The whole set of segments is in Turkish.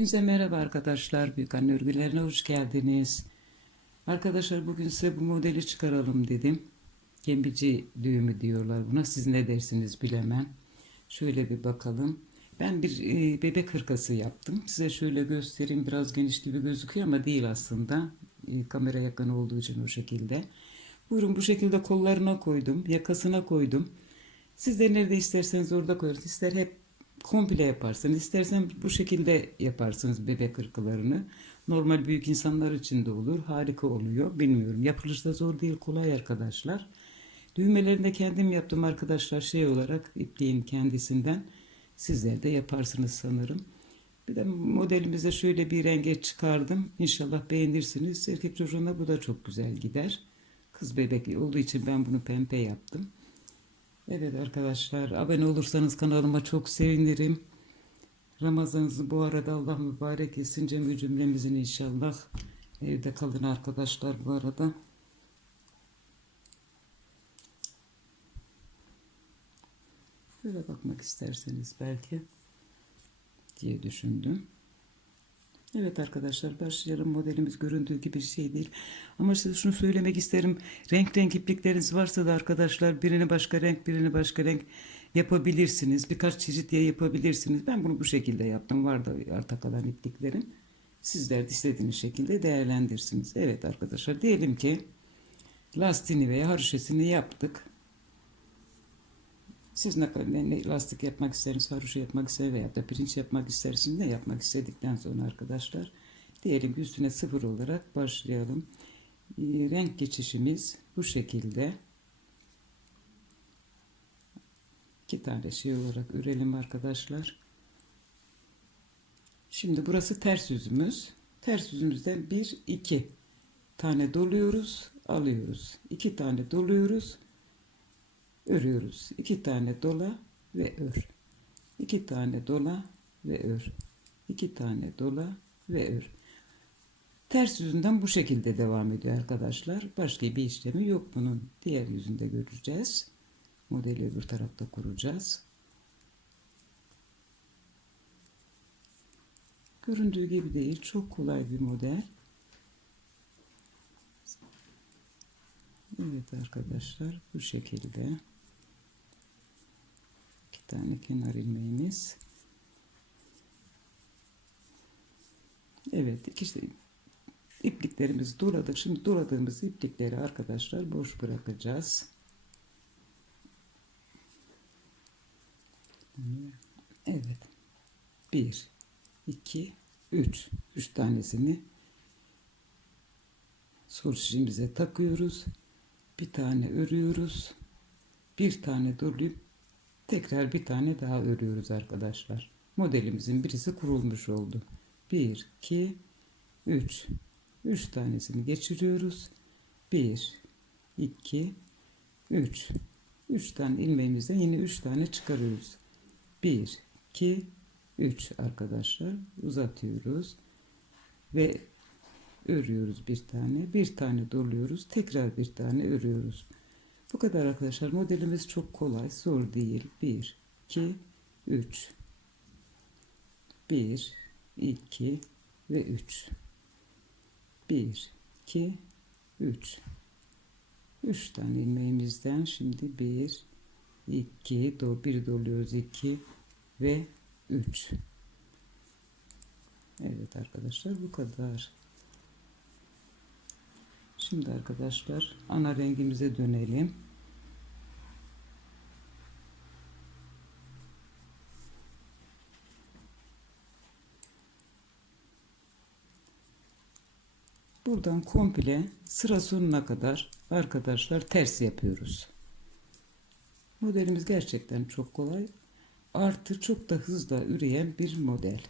Hepinize merhaba arkadaşlar. Büyük anne örgülerine hoş geldiniz. Arkadaşlar bugün size bu modeli çıkaralım dedim. Gemici düğümü diyorlar buna. Siz ne dersiniz bilemem. Şöyle bir bakalım. Ben bir e, bebek hırkası yaptım. Size şöyle göstereyim. Biraz geniş gibi gözüküyor ama değil aslında. E, kamera yakın olduğu için o şekilde. Buyurun bu şekilde kollarına koydum. Yakasına koydum. Siz de nerede isterseniz orada koyarız. İster hep komple yaparsınız. İstersen bu şekilde yaparsınız bebek hırkalarını. Normal büyük insanlar için de olur. Harika oluyor. Bilmiyorum. Yapılışı da zor değil. Kolay arkadaşlar. Düğmelerini de kendim yaptım arkadaşlar. Şey olarak ipliğin kendisinden. Sizler de yaparsınız sanırım. Bir de modelimize şöyle bir renge çıkardım. İnşallah beğenirsiniz. Erkek çocuğuna bu da çok güzel gider. Kız bebek olduğu için ben bunu pembe yaptım. Evet arkadaşlar abone olursanız kanalıma çok sevinirim. Ramazanınızı bu arada Allah mübarek etsin cemü cümlemizin inşallah. Evde kalın arkadaşlar bu arada. Böyle bakmak isterseniz belki diye düşündüm. Evet arkadaşlar başlayalım. Modelimiz göründüğü gibi bir şey değil. Ama size şunu söylemek isterim. Renk renk iplikleriniz varsa da arkadaşlar birini başka renk birini başka renk yapabilirsiniz. Birkaç çeşit diye yapabilirsiniz. Ben bunu bu şekilde yaptım. Var da arta kalan ipliklerim. Sizler de istediğiniz şekilde değerlendirsiniz. Evet arkadaşlar diyelim ki lastiğini veya haroşesini yaptık. Siz ne, ne, lastik yapmak isterseniz, haroşa yapmak isterseniz veya da pirinç yapmak isterseniz ne yapmak istedikten sonra arkadaşlar diyelim üstüne sıfır olarak başlayalım. E, renk geçişimiz bu şekilde. İki tane şey olarak örelim arkadaşlar. Şimdi burası ters yüzümüz. Ters yüzümüzden bir iki tane doluyoruz, alıyoruz. iki tane doluyoruz, örüyoruz. İki tane dola ve ör. İki tane dola ve ör. İki tane dola ve ör. Ters yüzünden bu şekilde devam ediyor arkadaşlar. Başka bir işlemi yok bunun. Diğer yüzünde göreceğiz. Modeli öbür tarafta kuracağız. Göründüğü gibi değil. Çok kolay bir model. Evet arkadaşlar bu şekilde iki tane kenar ilmeğimiz. Evet işte ipliklerimizi doladık. Şimdi doladığımız iplikleri arkadaşlar boş bırakacağız. Evet 1 2 3 3 tanesini sol şişimize takıyoruz bir tane örüyoruz. Bir tane doluyup tekrar bir tane daha örüyoruz arkadaşlar. Modelimizin birisi kurulmuş oldu. 1 2 3 3 tanesini geçiriyoruz. 1 2 3 3 tane ilmeğimizden yine 3 tane çıkarıyoruz. 1 2 3 arkadaşlar. Uzatıyoruz. Ve örüyoruz bir tane bir tane doluyoruz tekrar bir tane örüyoruz. Bu kadar arkadaşlar modelimiz çok kolay zor değil. 1 2 3 1 2 ve 3 1 2 3 3 tane ilmeğimizden şimdi 1 2 do 1 doluyoruz 2 ve 3 Evet arkadaşlar bu kadar Şimdi arkadaşlar ana rengimize dönelim. Buradan komple sıra sonuna kadar arkadaşlar ters yapıyoruz. Modelimiz gerçekten çok kolay. Artı çok da hızlı üreyen bir model.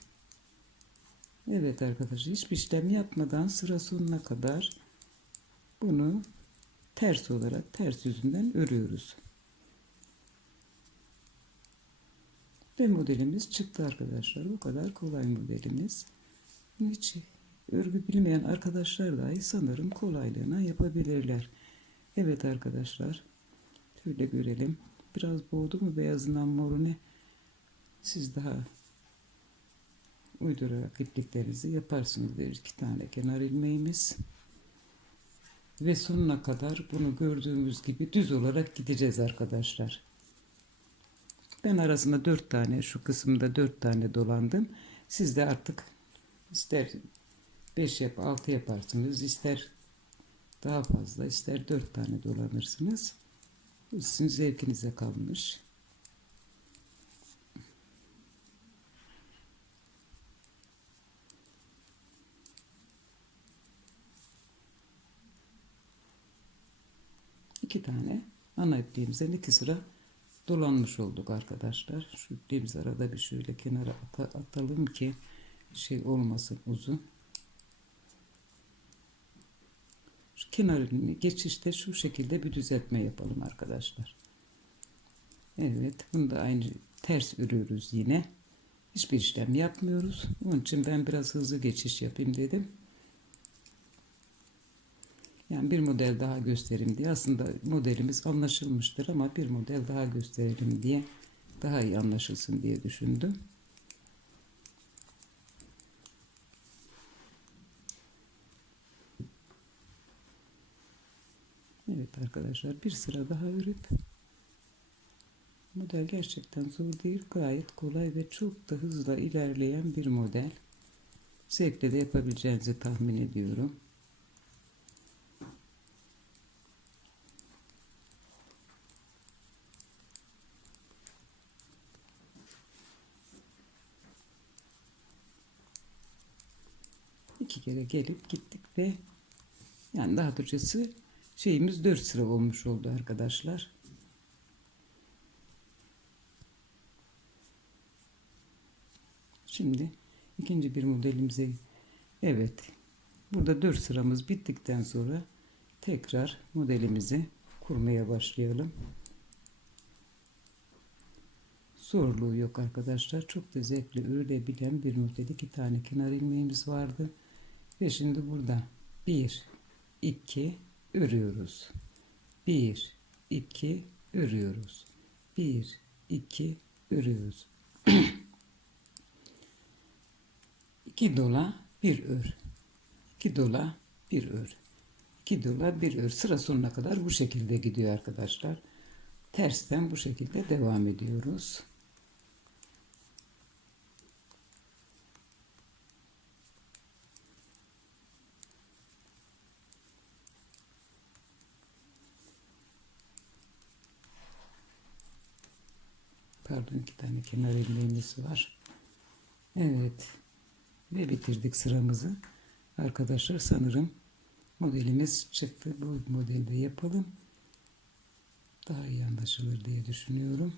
Evet arkadaşlar hiçbir işlem yapmadan sıra sonuna kadar bunu ters olarak ters yüzünden örüyoruz. Ve modelimiz çıktı arkadaşlar. Bu kadar kolay modelimiz. Hiç örgü bilmeyen arkadaşlar dahi sanırım kolaylığına yapabilirler. Evet arkadaşlar. Şöyle görelim. Biraz boğdu mu beyazından moru ne? Siz daha uydurarak ipliklerinizi yaparsınız. Bir iki tane kenar ilmeğimiz. Ve sonuna kadar bunu gördüğümüz gibi düz olarak gideceğiz arkadaşlar. Ben arasında dört tane şu kısımda dört tane dolandım. Siz de artık ister 5 yap 6 yaparsınız ister daha fazla ister 4 tane dolanırsınız. Sizin zevkinize kalmış. İki tane ana ipliğimizden iki sıra dolanmış olduk arkadaşlar. Şu ipliğimizi arada bir şöyle kenara ata- atalım ki şey olmasın uzun. Şu kenarını geçişte şu şekilde bir düzeltme yapalım arkadaşlar. Evet bunu da aynı ters örüyoruz yine. Hiçbir işlem yapmıyoruz. Onun için ben biraz hızlı geçiş yapayım dedim. Yani bir model daha göstereyim diye. Aslında modelimiz anlaşılmıştır ama bir model daha gösterelim diye. Daha iyi anlaşılsın diye düşündüm. Evet arkadaşlar bir sıra daha örüp model gerçekten zor değil gayet kolay ve çok da hızla ilerleyen bir model zevkle de yapabileceğinizi tahmin ediyorum. İki kere gelip gittik ve yani daha doğrusu şeyimiz 4 sıra olmuş oldu arkadaşlar. Şimdi ikinci bir modelimize evet burada 4 sıramız bittikten sonra tekrar modelimizi kurmaya başlayalım. Zorluğu yok arkadaşlar. Çok da zevkli örülebilen bir model. iki tane kenar ilmeğimiz vardı. Ve şimdi burada 1, 2 örüyoruz. 1, 2 örüyoruz. 1, 2 örüyoruz. 2 dola bir ör. 2 dola bir ör. 2 dola bir ör. Sıra sonuna kadar bu şekilde gidiyor arkadaşlar. Tersten bu şekilde devam ediyoruz. Pardon iki tane kenar ilmeğimiz var. Evet. Ve bitirdik sıramızı. Arkadaşlar sanırım modelimiz çıktı. Bu modelde yapalım. Daha iyi anlaşılır diye düşünüyorum.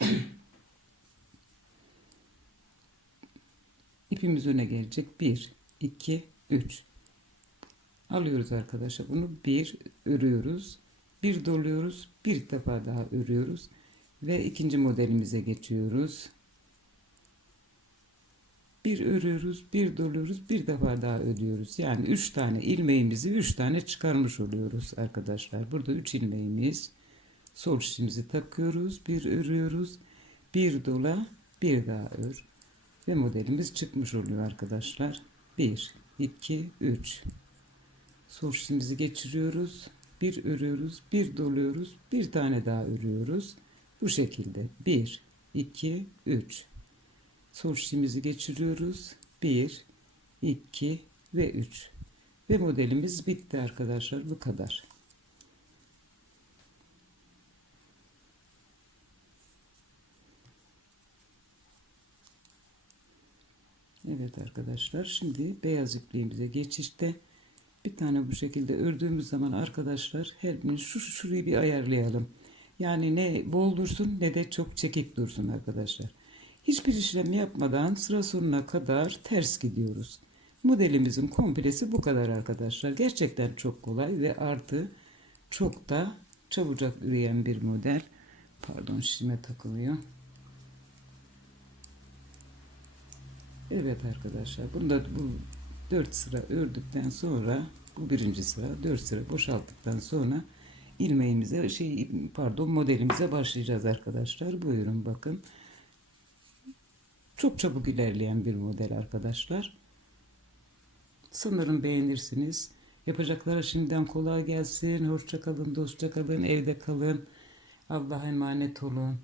İpimiz öne gelecek. 1, 2, 3. Alıyoruz arkadaşlar. Bunu bir örüyoruz. Bir doluyoruz. Bir defa daha örüyoruz. Ve ikinci modelimize geçiyoruz. Bir örüyoruz, bir doluyoruz, bir defa daha ödüyoruz. Yani üç tane ilmeğimizi üç tane çıkarmış oluyoruz arkadaşlar. Burada üç ilmeğimiz. Sol şişimizi takıyoruz, bir örüyoruz, bir dola, bir daha ör. Ve modelimiz çıkmış oluyor arkadaşlar. 1, 2, 3. Sol şişimizi geçiriyoruz. Bir örüyoruz, bir doluyoruz, bir tane daha örüyoruz. Bu şekilde 1, 2, 3. Sol şişimizi geçiriyoruz. 1, 2 ve 3. Ve modelimiz bitti arkadaşlar. Bu kadar. Evet arkadaşlar. Şimdi beyaz ipliğimize geçişte bir tane bu şekilde ördüğümüz zaman arkadaşlar her birini şu şurayı bir ayarlayalım. Yani ne bol dursun ne de çok çekik dursun arkadaşlar. Hiçbir işlem yapmadan sıra sonuna kadar ters gidiyoruz. Modelimizin komplesi bu kadar arkadaşlar. Gerçekten çok kolay ve artı çok da çabucak üreyen bir model. Pardon şişime takılıyor. Evet arkadaşlar. Bunda bu 4 sıra ördükten sonra bu birinci sıra 4 sıra boşalttıktan sonra ilmeğimize şey pardon modelimize başlayacağız arkadaşlar. Buyurun bakın. Çok çabuk ilerleyen bir model arkadaşlar. Sanırım beğenirsiniz. Yapacaklara şimdiden kolay gelsin. Hoşça kalın, dostça kalın, evde kalın. Allah'a emanet olun.